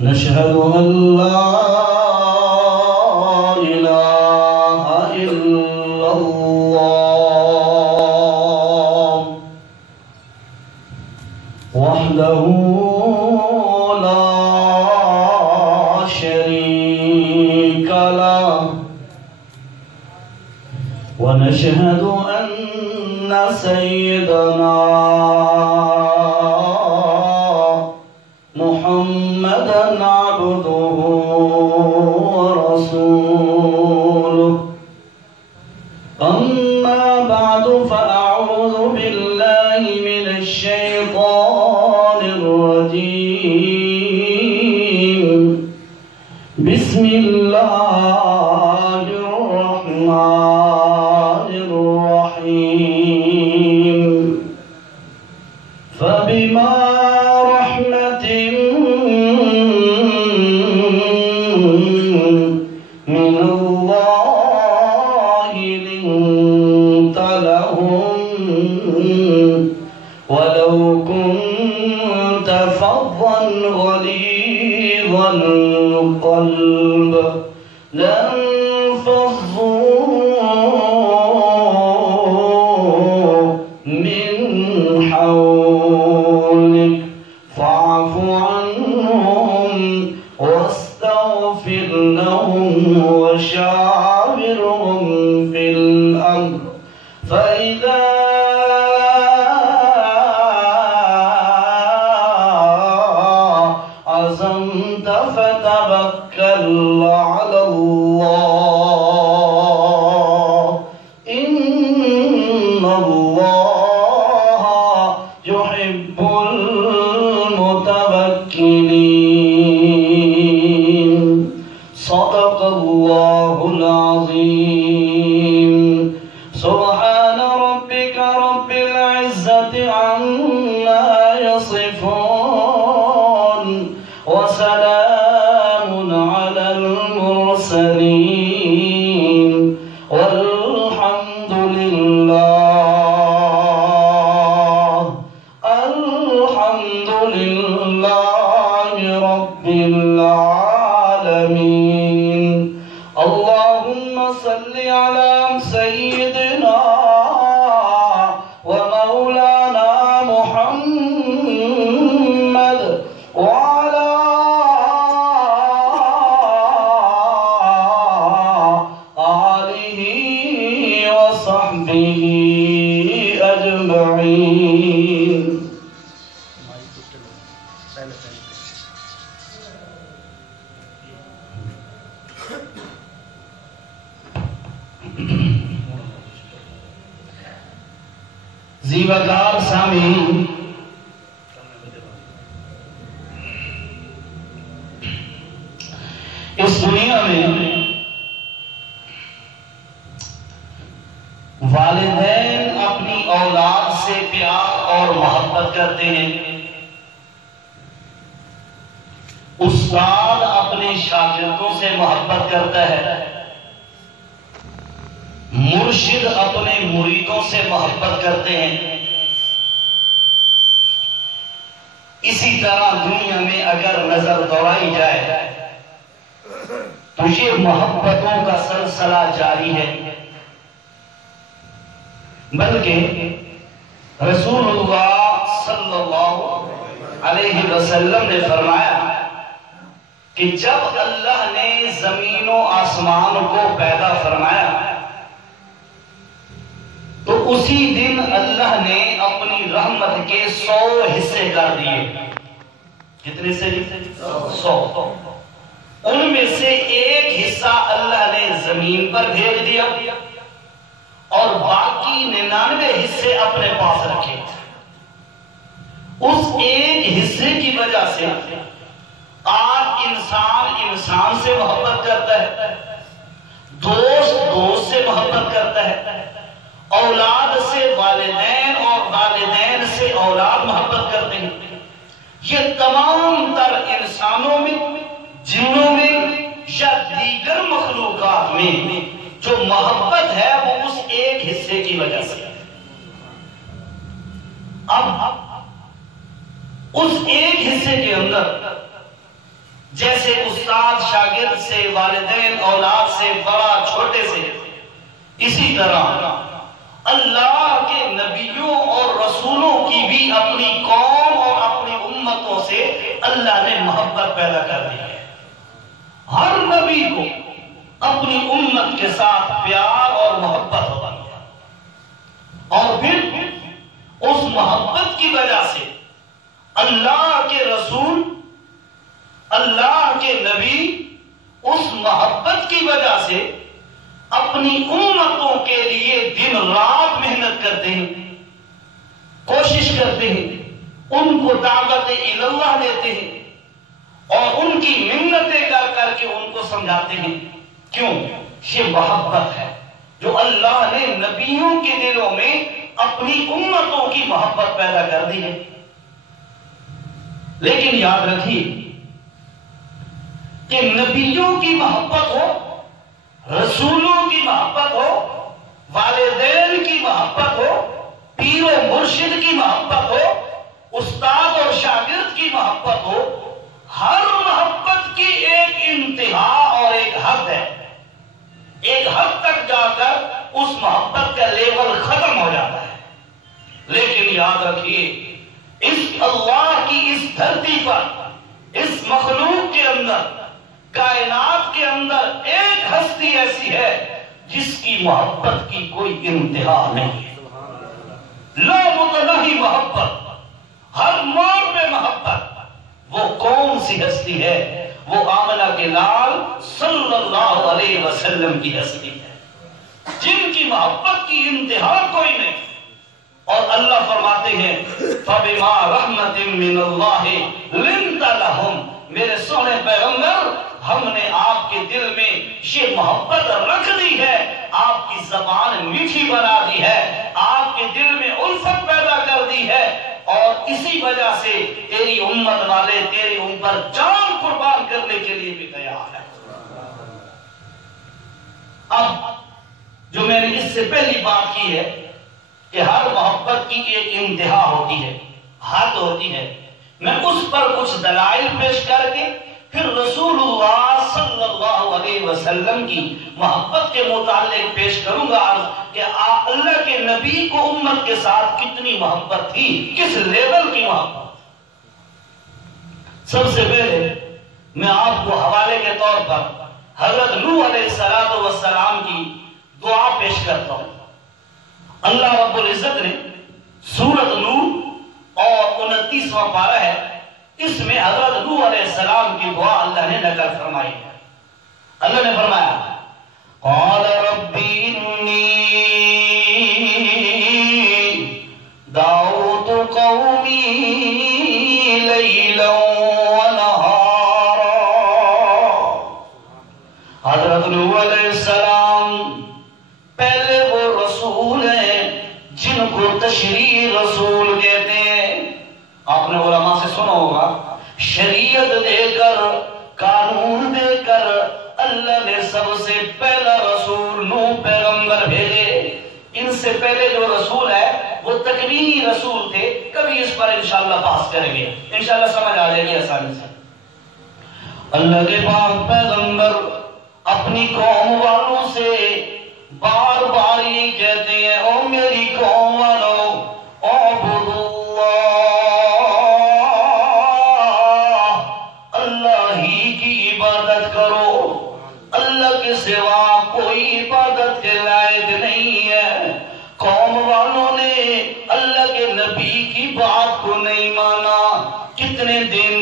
نشهد أن لا إله إلا الله وحده لا شريك له ونشهد أن سيدنا محمدًا عبده ورسوله أما بعد فأعوذ بالله من الشيطان الرجيم بسم الله الرحمن الرحيم فبما رحمة من الله لنت لهم ولو كنت فظا غليظ القلب لانفضوا من حولك فاعف عنهم واستغفر لهم وشاورهم في الأمر فإذا عزمت فتوكل على الله إن الله يحب المتوكلين صدق الله العظيم سبحان ربك رب العزة عما يصفون وسلام على المرسلين والحمد لله رب العالمين اللهم صل على سيدنا ومولانا محمد وعلى آله وصحبه أجمعين زیبدار سامعین اس دنیا میں والدین اپنی اولاد سے پیار اور محبت کرتے ہیں استاد اپنے شاگردوں سے محبت کرتا ہے مرشد اپنے مریدوں سے محبت کرتے ہیں اسی طرح دنیا میں اگر نظر دوڑائی جائے تو یہ محبتوں کا سلسلہ جاری ہے بلکہ رسول اللہ صلی اللہ علیہ وسلم نے فرمایا کہ جب اللہ نے زمین و آسمان کو پیدا فرمایا تو اسی دن اللہ نے اپنی رحمت کے 100 حصے کر دیے کتنے سے 100 ان میں سے ایک حصہ اللہ نے زمین پر بھیج دیا اور باقی 99 حصے اپنے پاس رکھے اس ایک حصے کی وجہ سے آج انسان سے محبت کرتا ہے دوست سے محبت کرتا ہے اولاد سے والدین اور والدین سے اولاد محبت کرتے ہیں یہ تمام تر انسانوں میں جنوں میں یا دیگر مخلوقات میں جو محبت ہے وہ اس ایک حصے کی وجہ سے اب اس ایک حصے کے اندر جیسے استاد شاگرد سے، والدین اولاد سے، بڑا چھوٹے سے، اسی طرح اللہ کے نبیوں اور رسولوں کی بھی اپنی قوم اور اپنی امتوں سے اللہ نے محبت پیدا کر دی ہے۔ ہر نبی کو اپنی امت کے ساتھ پیار اور محبت ہوتی ہے، اور پھر اس محبت کی وجہ سے اللہ کے رسول، اللہ کے نبی اس محبت کی وجہ سے اپنی امتوں کے لیے دن رات محنت کرتے ہیں، کوشش کرتے ہیں، ان کو دعوت اللہ دیتے ہیں اور ان کی منتیں کر کر کے ان کو سمجھاتے ہیں۔ کیوں؟ یہ محبت ہے جو اللہ نے نبیوں کے دلوں میں اپنی امتوں کی محبت پیدا کر دی ہے۔ لیکن یاد رکھیے کہ نبیوں کی محبت ہو، رسولوں کی محبت ہو، والدین کی محبت ہو، پیر و مرشد کی محبت ہو، استاد اور شاگرد کی محبت ہو، ہر محبت کی ایک انتہا اور ایک حد ہے۔ ایک حد تک جا کر اس محبت کا لیول ختم ہو جاتا ہے۔ لیکن یاد رکھیے اس اللہ کی اس دھرتی پر، اس مخلوق کے اندر، کائنات کے اندر ایک ہستی ایسی ہے جس کی محبت کی کوئی انتہا نہیں ہے۔ لا متناہی محبت، ہر موڑ پہ محبت۔ وہ کون سی ہستی ہے؟ وہ آمنہ کے لال صلی اللہ علیہ وسلم کی ہستی ہے، جن کی محبت کی انتہا کوئی نہیں۔ اور اللہ فرماتے ہیں فَبِمَا رَحْمَةٍ مِّنَ اللَّهِ لِنْتَ لَهُمْ، میرے سونے پیغمبر ہم نے آپ کے دل میں یہ محبت رکھ دی ہے، آپ کی زبان میٹھی بنا دی ہے، آپ کے دل میں الفت پیدا کر دی ہے، اور اسی وجہ سے تیری امت والے تیرے اوپر جان قربان کرنے کے لیے بھی تیار ہے۔ اب جو میں نے اس سے پہلی بات کی ہے کہ ہر محبت کی ایک انتہا ہوتی ہے، حد ہوتی ہے، میں اس پر کچھ دلائل پیش کر کے پھر رسول اللہ صلی اللہ علیہ وسلم کی محبت کے متعلق پیش کروں گا کہ اللہ کے نبی کو امت کے ساتھ کتنی محبت تھی، کس لیول کی محبت۔ سب سے پہلے میں آپ کو حوالے کے طور پر حضرت نوح علیہ السلام کی دعا پیش کرتا ہوں۔ اللہ رب العزت نے سورۃ نوح اور 29واں پارہ ہے، اس میں حضرت نوح علیہ السلام کی دعا اللہ نے نقل فرمائی ہے۔ اللہ نے فرمایا قال رب انی دعوت قومی لیلا ونہارا۔ حضرت نوح علیہ السلام پہلے وہ رسول ہیں جن کو تشریع رسول کہتے ہیں۔ آپ نے علماء سے سنا ہوگا شریعت دے کر، قانون دے کر اللہ نے سب سے پہلا رسول نوح پیغمبر بھیجے۔ ان سے پہلے جو رسول ہے وہ تکوینی رسول تھے، کبھی اس پر انشاءاللہ بحث کریں گے، انشاءاللہ سمجھ آ جائے گی آسانی سے۔ اللہ کے پاک پیغمبر اپنی قوم والوں سے بار بار یہ کہتے ہیں او میری قوم والوں اعبدوا اللہ ہی کی عبادت کرو، اللہ کے سوا کوئی عبادت کے لائق نہیں ہے۔ قوم والوں نے اللہ کے نبی کی بات کو نہیں مانا، کتنے دن،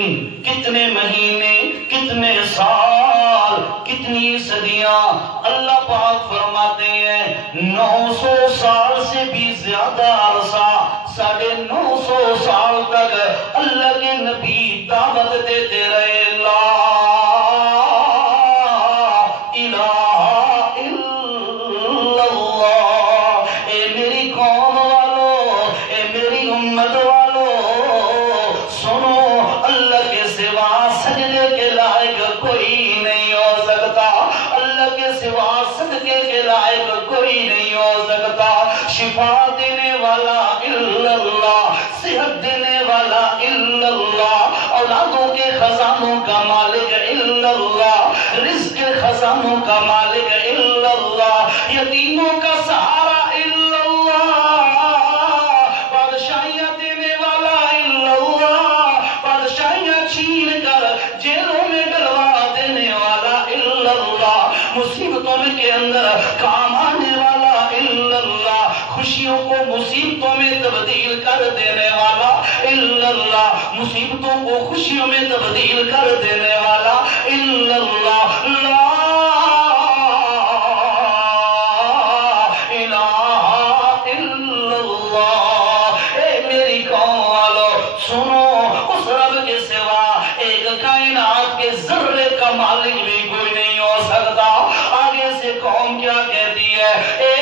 کتنے مہینے، کتنے سال، کتنی صدیاں، اللہ پاک فرماتے ہیں 900 سال سے بھی زیادہ عرصہ، 950 سال تک اللہ کے نبی دعوت دیتے رہے لا الہ الا اللہ۔ اے میری قوم والو، اے میری امت والو، سنو اللہ کے سوا سجدے کے لائق کوئی نہیں ہو سکتا، اللہ کے سوا صدقے کے لائق کوئی نہیں ہو سکتا۔ شفا دینے والا الا اللہ، صحت دینے والا الا اللہ، اولادوں کے خزانوں کا مالک الا اللہ، رزق خزانوں کا مالک الا اللہ، یتیموں کا سہارا الا اللہ، بادشاہیاں دینے والا الا اللہ، بادشاہیاں چھین کر جیلوں میں ڈلوا دینے والا الا اللہ، مصیبتوں کے اندر کام آنے والا الا اللہ، خوشیوں کو مصیبتوں میں تبدیل کر دینے والا الا اللہ، مصیبتوں کو خوشیوں میں تبدیل کر دینے والا الا اللہ، لا الہ الا اللہ۔ اے میری قوم والو سنو، اس رب کے سوا ایک کائنات کے ذرے کا مالک بھی کوئی نہیں ہو سکتا۔ آگے سے قوم کیا کہتی ہے؟ اے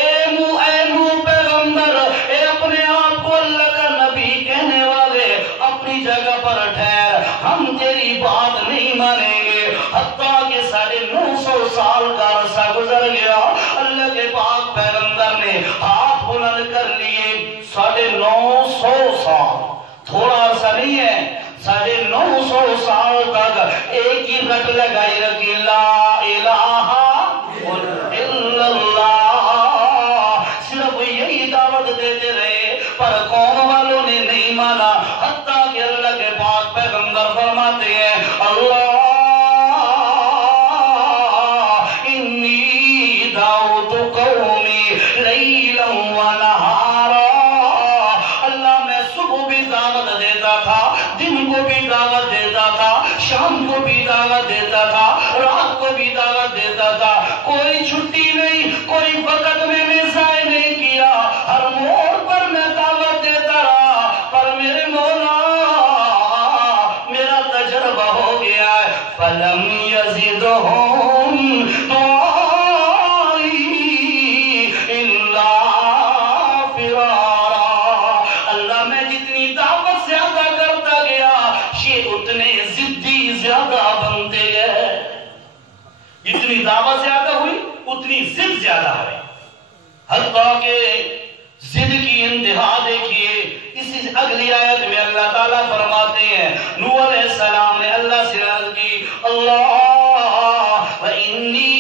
پیغمبر، اے اپنے آپ کو اللہ کا نبی کہنے والے، اپنی جگہ پر ٹھہر، ہم تیری بات نہیں مانیں گے۔ حتیٰ کہ 950 سال کا عرصہ گزر گیا، اللہ کے پاک پیغمبر نے ہاتھ بلند کر لیے۔ 950 سال تھوڑا عرصہ نہیں ہے، 950 سال تک ایک ہی رٹ لگائی رکھی، لا الہ الا اللہ، صرف یہی دعوت دیتے رہے، پر قوم والوں نے نہیں مانا۔ حتیٰ کہ اللہ کے پاک پیغمبر فرماتے ہیں، اللہ انی دعوت قومی لیلا و نہارا، اللہ میں صبح بھی دعوت دیتا تھا، دن کو بھی دعوت دیتا تھا، شام کو بھی دعوت دیتا تھا، رات کو بھی دعوت دیتا تھا، کوئی چھٹی نہیں، کوئی وقت میں نے ضائع نہیں کیا، ہر موڑ پر میں دعوت دیتا رہا، پر میرے مولا میرا تجربہ ہو گیا ہے، فَلَمْ يَزِدْهُمْ دُعَائِي إِلَّا فِرَارًا، اللہ میں جتنی دعوت زیادہ کرتا گیا، یہ اتنے ضدی زیادہ بنتے گئے، جتنی دعوت زیادہ ہوئی اتنی ضد زیادہ ہوئی، حتیٰ کہ ضد کی انتہا دیکھیے۔ اسی اگلی آیت میں اللہ تعالیٰ فرماتے ہیں، نوح علیہ السلام نے اللہ سے عرض کی، اللہ وَإِنِّي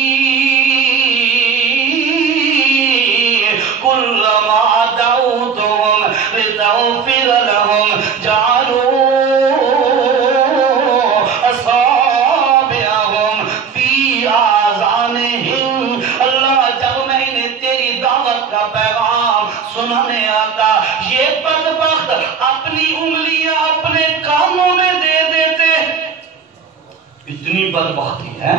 كُلَّمَا دَعَوْتُهُمْ لِتَغْفِرَ لَهُمْ جَعَلُوا أَصَابِعَهُمْ فِي آذَانِهِمْ، اللہ جب میں انہیں تیری دعوت کا پیغام سنانے آتا، یہ بدبخت اپنی انگلیاں اپنے کانوں میں دے دیتے، اتنی بدبختی ہے،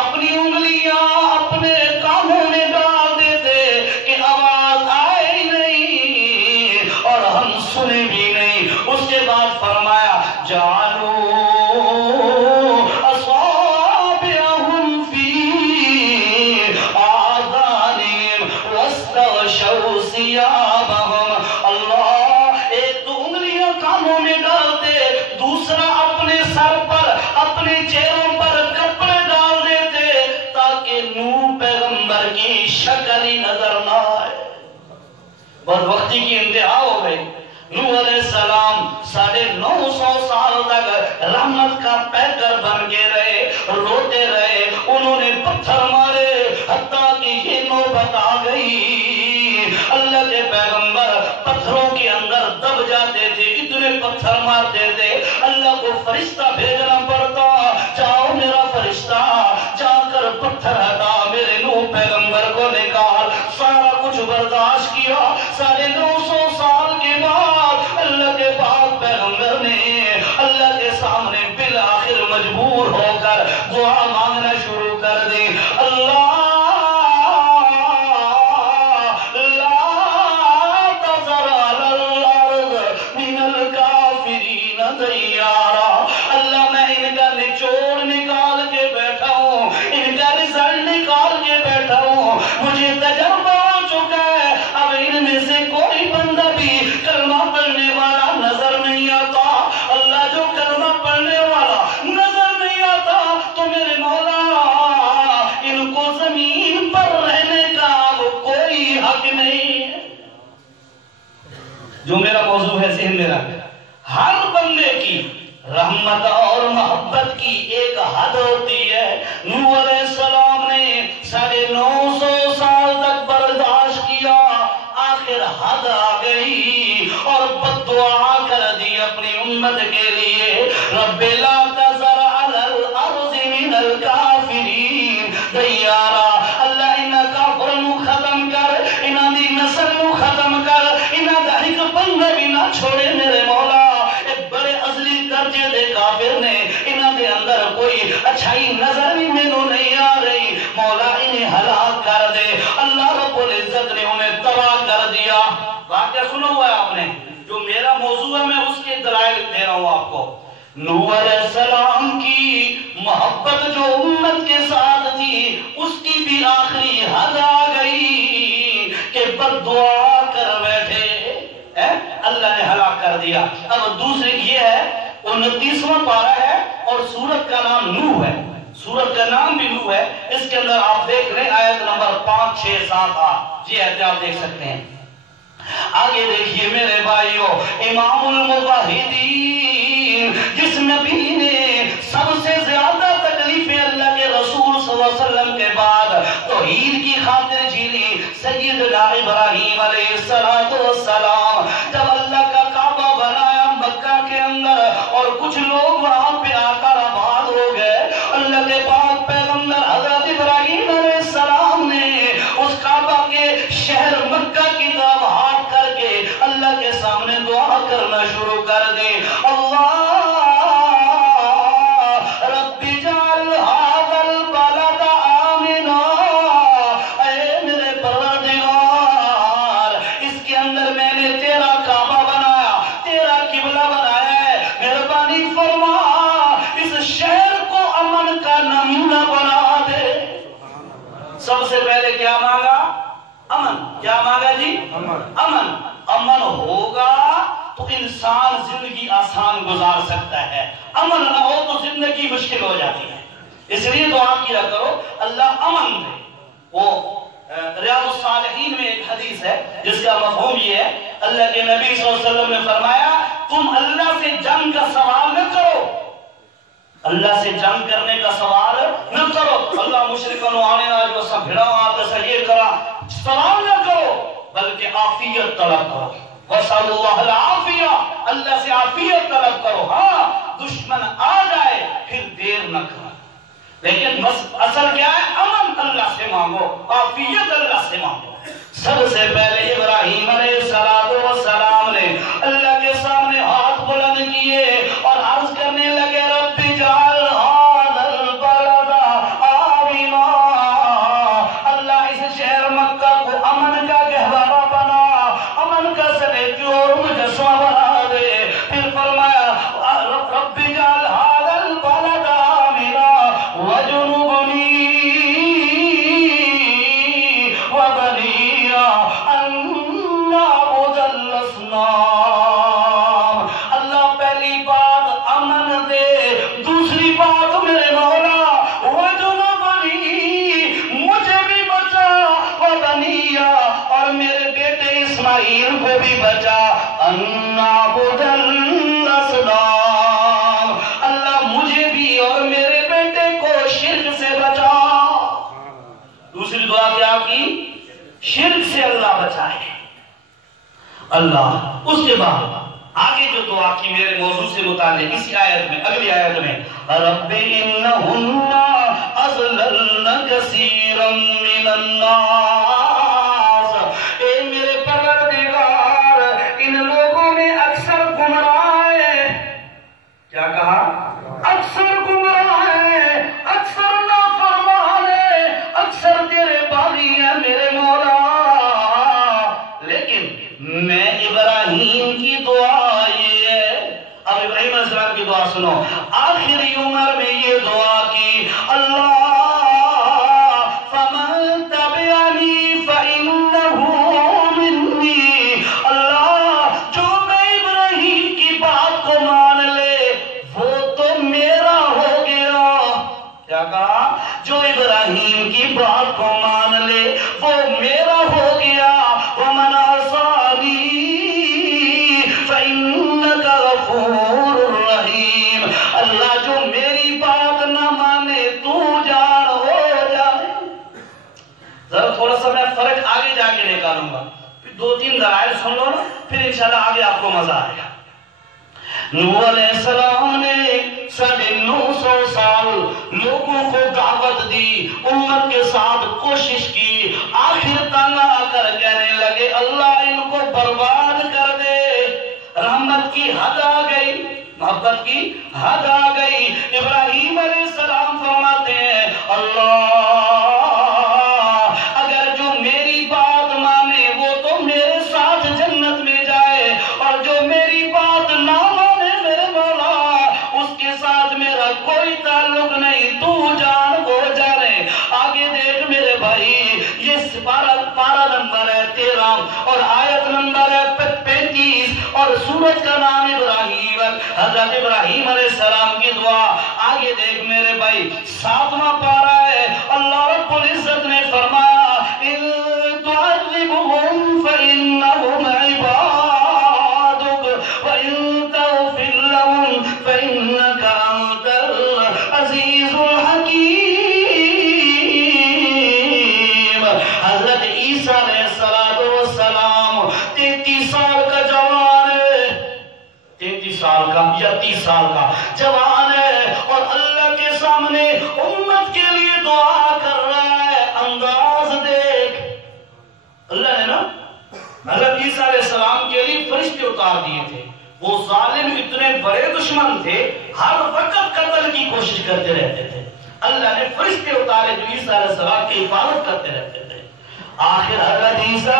اپنی انگلیاں اپنے کانوں میں ڈال دیتے کہ آواز آئے ہی نہیں اور ہم سنے بھی نہیں۔ اس کے بعد فرمایا، جعلوا اصابعهم في آذانهم واستغشوا ثيابهم، اللہ ایک تو انگلیاں کانوں میں ڈالتے، دوسرا اپنے سر پر اپنے چہروں پر کپڑے ڈال دیتے تاکہ نوح پیغمبر کی شکل ہی نظر نہ آئے۔ بدبختی کی انتہا ہو گئی۔ نوح علیہ السلام 950 سال تک رحمت کا پیکر بن کے رہے، روتے رہے، انہوں نے پتھر مارے، حتیٰ کہ یہ نوبت آ گئی اللہ کے پیغمبر پتھروں کے اندر دب جاتے تھے، اتنے پتھر مارتے تھے، اللہ کو فرشتہ بھیجنا پڑتا، جاؤ میرا فرشتہ جا کر پتھر ہٹا، میرے نوح پیغمبر کو نکال۔ سارا کچھ برداشت کیا، 950 سال کے بعد اللہ کے پاک پیغمبر نے اللہ کے سامنے بالآخر مجبور ہو کر دعا مانگنا شروع کر دی، اللہ اللہ میں ان کا نچوڑ نکال کے بیٹھا ہوں، ان کا رزلٹ نکال کے بیٹھا ہوں، مجھے تجربہ ہو چکا ہے، اب ان میں سے کوئی بندہ بھی کلمہ پڑھنے والا نظر نہیں آتا۔ اللہ جو کلمہ پڑھنے والا نظر نہیں آتا تو میرے مولا ان کو زمین پر رہنے کا اب کوئی حق نہیں ہے۔ جو میرا موضوع ہے ذہن میں رکھ، ہر بندے کی رحمت اور محبت کی ایک حد ہوتی ہے. نوح علیہ السلام نے 950 سال تک برداشت کیا، آخر حد آ گئی اور بد دعا کر دی اپنی امت کے لیے. رب لا تذر علی الارض من الکافرین دیارا، اللہ انہاں کافر نو ختم کر، انہاں دی نسل نو ختم کر، انہاں دا ایک بندہ بھی نہ چھوڑے میرے مولا. ایک بڑے ازلی درجے دے کافر نے، انہاں دے اندر کوئی اچھائی نظر بھی مینوں نہیں آ رہی، مولا انہیں ہلاک کر دے. اللہ رب العزت نے انہیں تباہ کر دیا. واقعہ سنا ہوا ہے آپ نے، جو میرا موضوع ہے میں اس کے دلائل دے رہا ہوں آپ کو. نوح علیہ السلام کی محبت جو امت کے ساتھ تھی، اس کی بھی آخری حد آ گئی کہ بد دعا کر بیٹھے، اللہ نے ہلاک کر دیا. اب دوسری یہ ہے 29واں پارہ ہے اور سورت کا نام نوح ہے، سورت کا نام بھی نوح ہے. اس کے اندر آپ دیکھ رہے ہیں آیت نمبر 5 6 7 8 جی ایسے آپ دیکھ سکتے ہیں. آگے دیکھیے میرے بھائیو، امام الموحدین جس نبی نے سب سے زیادہ تکلیفیں اللہ کے رسول صلی اللہ علیہ وسلم کے بعد توحید کی خاطر جھیلی، سیدنا ابراہیم علیہ السلام. جب اللہ کا کعبہ بنایا مکہ کے اندر اور کچھ لوگ وہاں پہ آ کر آباد ہو گئے، اللہ کے پاک پیغمبر حضرت ابراہیم علیہ السلام نے اس کعبہ کے شہر مکہ کی طرف ہاتھ کر کے اللہ کے سامنے دعا کرنا شروع کر دی. اللہ رب اجعل ھذا البلد آمنا، اے میرے پروردگار اس کے اندر میں نے تیرا کعبہ بنایا، تیرا قبلہ بنایا ہے، مہربانی فرما اس شہر کو امن کا نمونہ بنا دے. سب سے پہلے کیا مانگا؟ امن. کیا مانگا جی؟ امن. امن ہوگا تو انسان زندگی آسان گزار سکتا ہے، امن نہ ہو تو زندگی مشکل ہو جاتی ہے. اس لیے دعا کیا کرو اللہ امن دے. وہ ریاض الصالحین میں ایک حدیث ہے جس کا مفہوم یہ ہے، اللہ کے نبی صلی اللہ علیہ وسلم نے فرمایا تم اللہ سے جنگ کا سوال نہ کرو، اللہ سے جنگ کرنے کا سوال نہ کرو. اللہ مشرکن آنے آج وہ سب بھیڑا آتا سا یہ کرا، سوال نہ کرو بلکہ عافیت طلب کرو. وَسَأَلُوا اللَّهَ الْعَافِيَةَ، اللہ سے عافیت طلب کرو. ہاں دشمن آ جائے پھر دیر نہ کرو، لیکن اصل کیا ہے؟ امن اللہ سے مانگو، عافیت اللہ سے مانگو. سب سے پہلے ابراہیم علیہ السلام نے اللہ کے سامنے ہاتھ بلند کیے اور عرض کرنے لگے رب اجعل ھذا البلد آمنا، اللہ اس شہر مکہ کو امن کا گہوارہ بنا، امن کا سلیقی اور مجسمہ بنا دے. پھر فرمایا رب اجعل ھذا البلد آمنا وجنبنی وبنی ان نعبد الاصنام. اللہ پہلی بات امن دے، دوسری بات میرے مولا وجنبنی مجھے بھی بچا، وبنی اور میرے بیٹے اسماعیل کو بھی بچا، ان نعبد الاصنام، اللہ مجھے بھی اور میرے بیٹے کو شرک سے بچا. دوسری دعا کیا کی؟ شرک سے اللہ بچائے اللہ. اس کے بعد آگے جو دعا کی میرے موضوع سے متعلق اسی آیت میں، اگلی آیت میں رب انہن اضللن کثیرا من الناس، اے میرے پروردگار ان لوگوں نے اکثر گمراہ ہے. کیا کہا؟ اکثر گمراہ ہے، اکثر نافرمان ہے، اکثر تیرے باغی ہیں میرے مولا. لیکن میں ابراہیم کی دعا یہ ہے، اب ابراہیم علیہ السلام کی دعا سنو. آخری عمر میں یہ دعا کی اللہ فمن تبعنی فإنہ منی، اللہ جو میں ابراہیم کی بات کو مان لے وہ تو میرا ہو گیا. کیا کہا؟ جو ابراہیم کی بات کو مان لے وہ میرا ہو گیا. ومن عصانی فإنک غفور رحیم، آگے جا کے نکالوں گا. دو تین دلائل سن لو نا, پھر انشاءاللہ آگے آپ کو مزہ آئے گا. نوح علیہ السلام نے 950 سال لوگوں کو دعوت دی, امت کے ساتھ کوشش کی, آخر تنگ آ کر کہنے لگے اللہ ان کو برباد کر دے. رحمت کی حد آ گئی, محبت کی حد آ گئی. ابراہیم علیہ السلام فرماتے ہیں اللہ اگر جو میری بات مانے وہ تو میرے ساتھ جنت میں جائے, اور جو میری بات نہ مانے میرے مولا اس کے ساتھ میرا کوئی تعلق نہیں, تو جان وہ جانے. آگے دیکھ میرے بھائی, یہ پارہ نمبر ہے 13 اور آیت نمبر ہے 35 اور سورج کا نام ابراہیم, حضرت ابراہیم علیہ السلام کی دعا. آگے دیکھ میرے بھائی 7واں پارہ ہے. اللہ رب العزت نے فرمایا ان تعذبهم فإنهم عبادك وإن تغفر لهم فإنك أنت العزيز الحكيم. حضرت عیسیٰ علیہ السلام 33 سال کا جوان ہے, 33 سال کا یا 30 سال کا جوان ہے, اور اللہ کے سامنے امت کے لیے دعا کر رہا ہے. انداز دیکھ, اللہ نے نا حضرت عیسیٰ علیہ السلام کے لیے فرشتے اتار دیے تھے. وہ ظالم اتنے بڑے دشمن تھے, ہر وقت قتل کی کوشش کرتے رہتے تھے. اللہ نے فرشتے اتارے جو عیسیٰ علیہ السلام کی حفاظت کرتے رہتے تھے. آخر حضرت عیسیٰ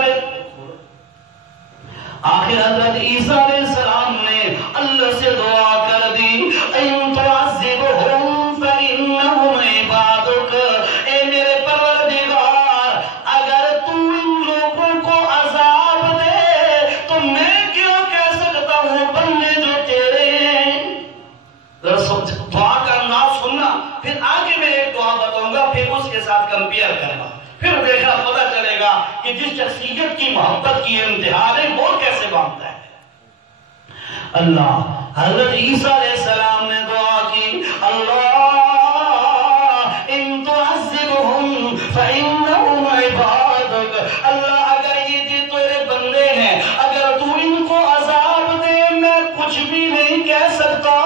علیہ السلام نے اللہ سے دعا کر دی ان تعذبهم فإنهم عبادك. اے میرے پروردگار اگر تو ان لوگوں کو عذاب دے تو میں کیوں کہہ سکتا ہوں بندے جو تیرے ہیں. دعا کا انداز سننا, پھر آگے میں ایک دعا بتاؤں گا, پھر اس کے ساتھ کمپیئر کرنا, پھر دیکھنا پتہ چلے گا کہ جس شخصیت کی محبت کی انتہا ہے وہ کیسے مانگتا ہے. اللہ حضرت عیسیٰ علیہ السلام نے دعا کی اللہ ان تعذبهم فإنهم عبادك. اللہ اگر یہ تیرے بندے ہیں, اگر تو ان کو عذاب دے میں کچھ بھی نہیں کہہ سکتا.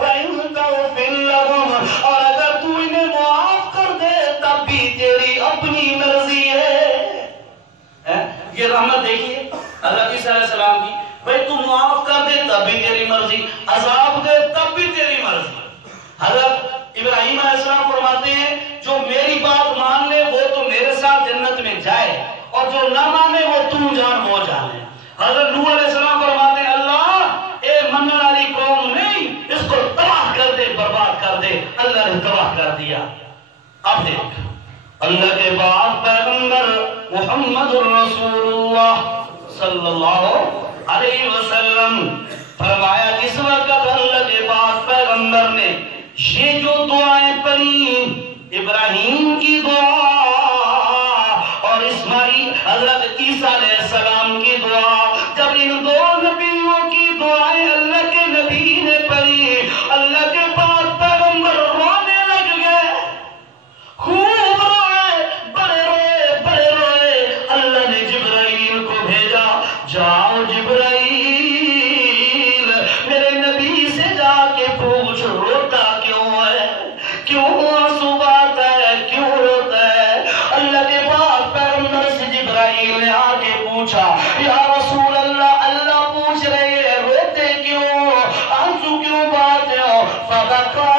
وَإِن تَغْفِرْ لَهُمْ, اور اگر تو انہیں معاف کر دے تب بھی تیری اپنی مرضی ہے. یہ رحمت دیکھیے حضرت عیسیٰ علیہ السلام کی, بھئی تو معاف کر دے تب بھی تیری مرضی, عذاب دے تب بھی تیری مرضی. حضرت ابراہیم علیہ السلام فرماتے ہیں جو میری بات مان لے وہ تو میرے ساتھ جنت میں جائے, اور جو نہ مانے وہ تو جان وہ جانے. حضرت نوح علیہ السلام فرماتے ہیں اللہ اے منن والی قوم نہیں, اس کو تباہ کر دے, برباد کر دے. اللہ نے تباہ کر دیا. اب دیکھ اللہ کے بعد پیغمبر محمد الرسول اللہ صلی اللہ علیہ وسلم فرمایا کس وقت اللہ کے بعد پیغمبر نے یہ جو دعائیں پڑھی, ابراہیم کی دعا اور اسماعیل حضرت عیسیٰ علیہ السلام کی دعا, جب ان دو نبیوں کی دعائیں اللہ کے نبی نے پڑھی, اللہ کے بعد پیغمبر رونے لگ گئے, خوب روئے, بڑے روئے. اللہ نے جبرائیل کو بھیجا, جاؤ جبرائیل میرے نبی سے جا کے پوچھ روتا کیوں ہے, کیوں آنسو آتا ہے, کیوں روتا ہے. اللہ کے بعد پیغمبر سے جبرائیل نے آ کے پوچھا یا رسول اللہ, اللہ پوچھ رہے ہیں روتے کیوں, آنسو کیوں بہاتے ہو. فبکا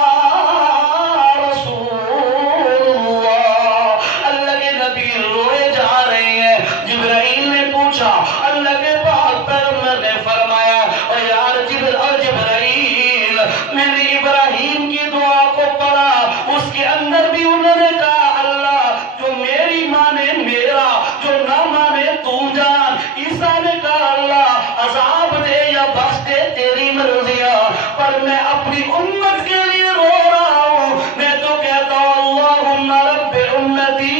رسول اللہ, اللہ کے نبی روئے جا رہے ہیں. جبرائیل نے پوچھا, اللہ کے بعد پیغمبر نے فرمایا او یار جبرائیل میں نے ابراہیم کی دعا کو پڑھا, اس کے اندر بھی انہوں نے کہا اللہ جو میری مانے میرا, جو نہ مانے تو جان. عیسیٰ نے کہا اللہ عذاب دے یا بخش دے تیری مرضیاں, پر میں اپنی امت کے لیے رو رہا ہوں. میں تو کہتا ہوں اللہم رب امتی,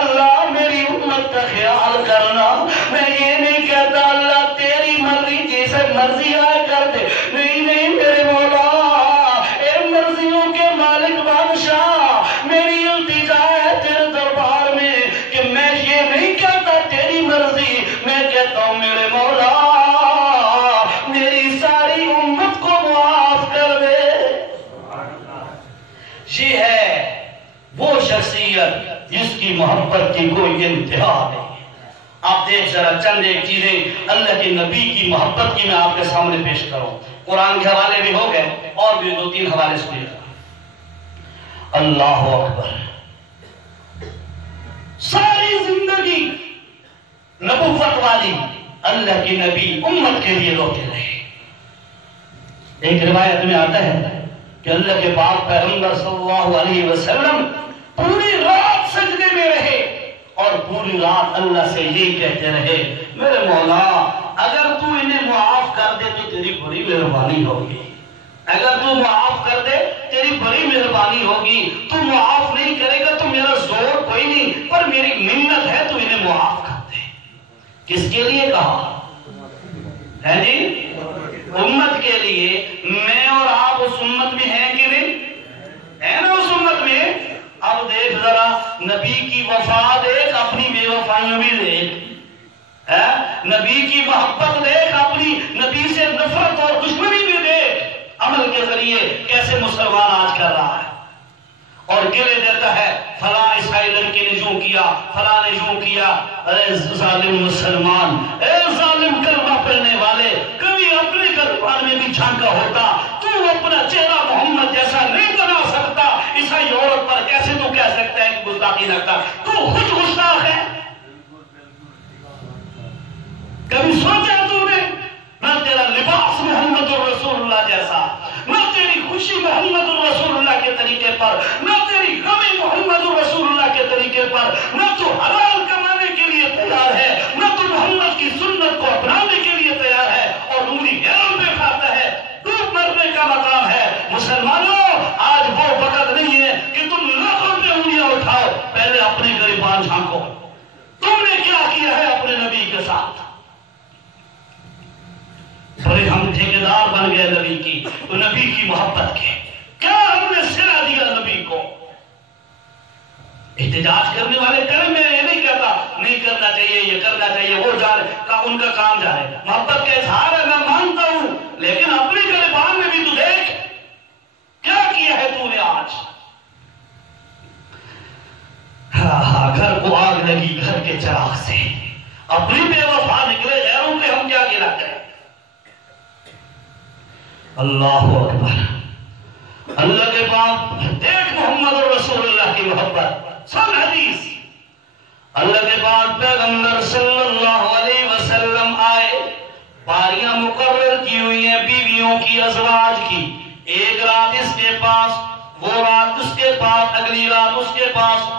اللہ میری امت کا خیال کرنا. میں یہ نہیں کہتا اللہ تیری مرضی جیسے مرضی آئے کر دے, نہیں میرے مولا, اے مرضیوں کے مالک بادشاہ, میری التجا ہے تیرے دربار میں کہ میں یہ نہیں یہ ہے وہ شخصیت جس کی محبت کی کوئی انتہا نہیں۔ آپ دیکھ ذرا چند ایک چیزیں اللہ کے نبی کی محبت کی میں آپ کے سامنے پیش کروں۔ قرآن کے حوالے بھی ہو گئے اور بھی 2-3 حوالے سے دیکھا۔ اللہ اکبر، ساری زندگی نبوت والی اللہ کی نبی امت کے لیے روتے رہے۔ ایک روایت میں آتا ہے کہ اللہ کے پاک پیغمبر صلی اللہ علیہ وسلم پوری رات سجدے میں رہے اور پوری رات اللہ سے یہی کہتے رہے، میرے مولا اگر تو انہیں معاف کر دے تو تیری بڑی مہربانی ہوگی، اگر تو معاف کر دے تیری بڑی مہربانی ہوگی، تو معاف نہیں کرے گا تو میرا زور کوئی نہیں، پر میری منت ہے تو انہیں معاف کر دے۔ کس کے لیے کہا ہے جی؟ امت کے لیے۔ میں اور آپ اس امت میں ہیں کہ نہیں؟ ہے نا اس امت میں؟ اب دیکھ ذرا نبی کی وفا دیکھ، اپنی بے وفائیوں بھی دیکھ، نبی کی محبت دیکھ، اپنی نبی سے نفرت اور دشمنی بھی دیکھ، عمل کے ذریعے کیسے مسلمان آج کر رہا ہے اور گلے دیتا ہے فلاں عیسائی لڑکے نے یوں کیا، فلاں نے یوں کیا۔ اے ظالم مسلمان، اے ظالم کلمہ پڑھنے والے، کبھی اپنے گردان میں بھی جھانکا ہوتا تو اپنا چہرہ محمد جیسا نہیں بنا سکتا، عیسائی عورت پر کیسے تو کہہ سکتا ہے کہ گستاخی نکتا؟ تو خود گستاخ ہے۔ کبھی سوچا تو نے؟ نہ تیرا لباس محمد الرسول اللہ جیسا، نہ تیری خوشی محمد الرسول اللہ کے طریقے پر، نہ تیری غمی محمد الرسول اللہ کے طریقے پر، نہ تو حلال کمانے کے لیے تیار ہے، نہ تو محمد کی سنت کو اپنانے کے لیے تیار ہے، اور انگلی گیروں پہ کھاتا ہے، ڈوب مرنے کا مقام ہے۔ مسلمانوں، آج وہ وقت نہیں ہے کہ تم لاکھوں پہ انگلیاں اٹھاؤ، پہلے اپنے گریبان جھانکو، تم نے کیا کیا ہے اپنے نبی کے ساتھ؟ بڑے ہم ٹھیکیدار بن گئے نبی کی، تو نبی کی محبت کے کیا ہم نے سلا دیا نبی کو؟ احتجاج کرنے والے کریں، میں یہ نہیں کہتا نہیں کرنا چاہیے، یہ کرنا چاہیے، وہ جا رہے ان کا کام جا رہے، محبت کا اظہار ہے، میں مانتا ہوں، لیکن اپنے گریبان میں بھی تو دیکھ کیا کیا ہے تو نے آج۔ گھر کو آگ لگی گھر کے چراغ سے، اپنی بے وفا نکلے، غیروں کے ہم کیا گلا کریں؟ اللہ اکبر، اللہ کے بعد دیکھ محمد رسول اللہ کی محبت، سن حدیث۔ اللہ کے بعد پیغمبر صلی اللہ علیہ وسلم آئے، باریاں مقرر کی ہوئی ہیں بیویوں کی، ازواج کی، ایک رات اس کے پاس، وہ رات اس کے پاس، اگلی رات اس کے پاس۔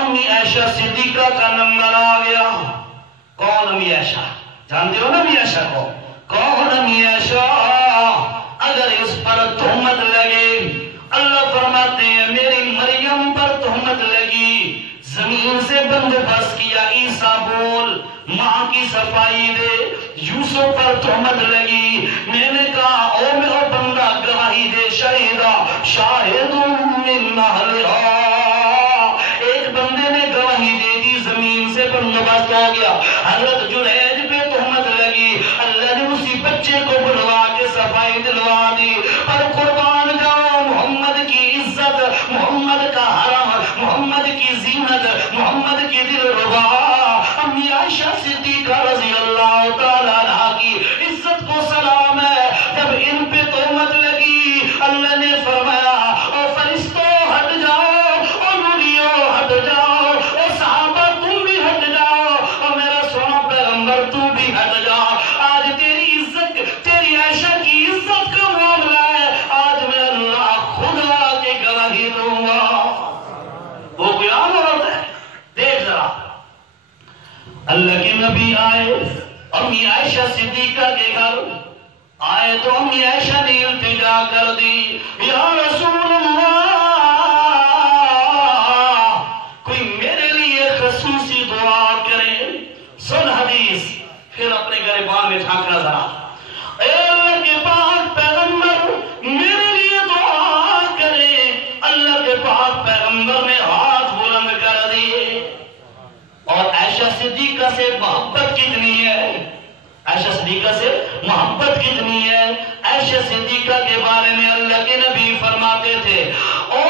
امی عائشہ صدیقہ کا نمبر آ گیا۔ کون امی عائشہ؟ جانتے ہو نا امی عائشہ کو؟ کون امی عائشہ؟ اگر اس پر تہمت لگے، اللہ فرماتے ہیں میری مریم پر تہمت لگی، زمین سے بندوبست کیا، عیسیٰ بول، ماں کی صفائی دے، یوسف پر تہمت لگی، میں نے کہا او میرا بندہ گواہی دے، شہیدہ شاہد من اہلہا، ایک بندے نے گواہی دے دی، زمین سے بندوبست ہو گیا۔ حضرت جنید پہ تہمت لگی، اللہ نے اسی بچے کو بلوا کے صفائی دلوا دی، پر قربان جاؤ محمد کی عزت، محمد کا حرم، محمد کی زینت، محمد کی دل ربا، امی عائشہ صدیقہ رضی اللہ تعالیٰ عنہ کی عزت کو سلام ہے۔ جب ان پہ تہمت لگی، اللہ نے فرمایا او فرشتوں ہٹ جاؤ، او نوریوں ہٹ جاؤ، او صحابہ تم بھی ہٹ جاؤ، او میرا سونا پیغمبر تو بھی ہٹ جاؤ۔ آج تیری عزت، تیری عائشہ کی عزت کا معاملہ ہے، آج میں اللہ خود آ کے گواہی دوں گا۔ وہ کوئی عام عورت ہے؟ دیکھ ذرا، اللہ کے نبی آئے، امی عائشہ صدیقہ کے گھر آئے تو امی عائشہ نے التجا کر دی، یا رسول اللہ کوئی میرے لیے خصوصی دعا کرے۔ سن حدیث، پھر اپنے گریبان میں جھانکنا ذرا، اے اللہ کے پاک پیغمبر میرے لیے دعا کرے۔ اللہ کے پاک پیغمبر نے ہاتھ بلند کر دیے، اور عائشہ صدیقہ سے محبت کتنی ہے، عائشہ صدیقہ سے محبت کتنی ہے۔ عائشہ صدیقہ کے بارے میں اللہ کے نبی فرماتے تھے، او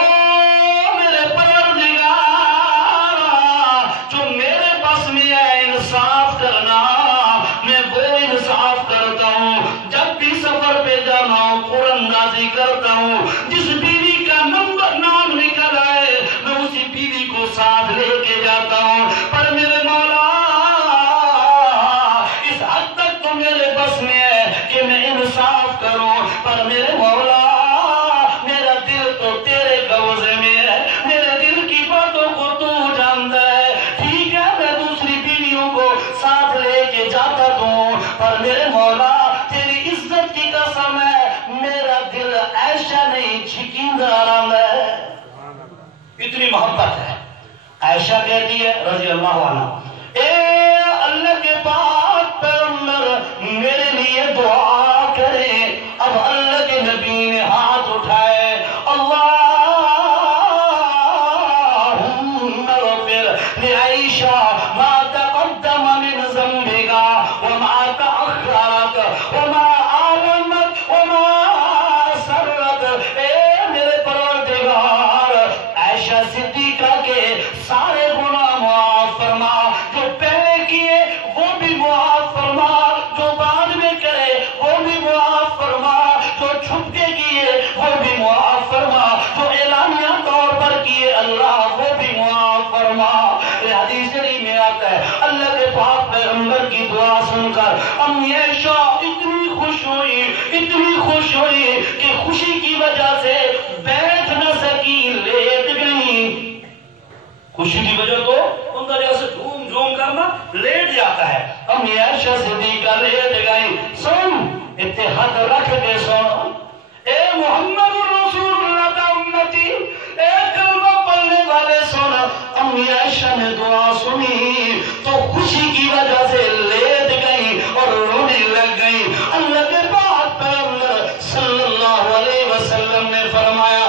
اتنی محبت ہے. عائشہ کہتی ہے رضی اللہ عنہ، اے اللہ کے پاک پیغمبر میرے لیے دعا کریں. اب اللہ کے نبی نے ہاتھ اٹھائے، اللہم اغفر لعائشہ ما تقدم من ذنبها وما تأخرت وما أعلنت وما أسرت. اے میرے پروردگار عائشہ صدیقہ کے سارے گناہ معاف فرما، جو پہلے کیے وہ بھی معاف فرما، جو بعد میں کرے وہ بھی معاف فرما، جو چھپ کے کیے وہ بھی معاف فرما، جو اعلانیہ طور پر کیے اللہ وہ بھی معاف فرما. یہ حدیث شریف میں آتا ہے اللہ کے پاک پیغمبر کی دعا سن کر امی عائشہ اتنی خوش ہوئی، اتنی خوش ہوئی کہ خوشی کی وجہ سے بیٹھ نہ سکی، لیٹ گئی. خوشی کی وجہ تو اندر ایسے جھوم جھوم کرنا لیٹ جاتا ہے. امی عائشہ صدیقہ لیٹ گئی. سن اتحاد رکھ کے سن، اے محمد رسول اللہ کا امتی، اے کلمہ پڑھنے والے سن. امی عائشہ نے دعا سنی تو خوشی کی وجہ سے لیٹ گئی اور رونے لگ گئی. اللہ کے پاک پیغمبر صلی اللہ علیہ وسلم نے فرمایا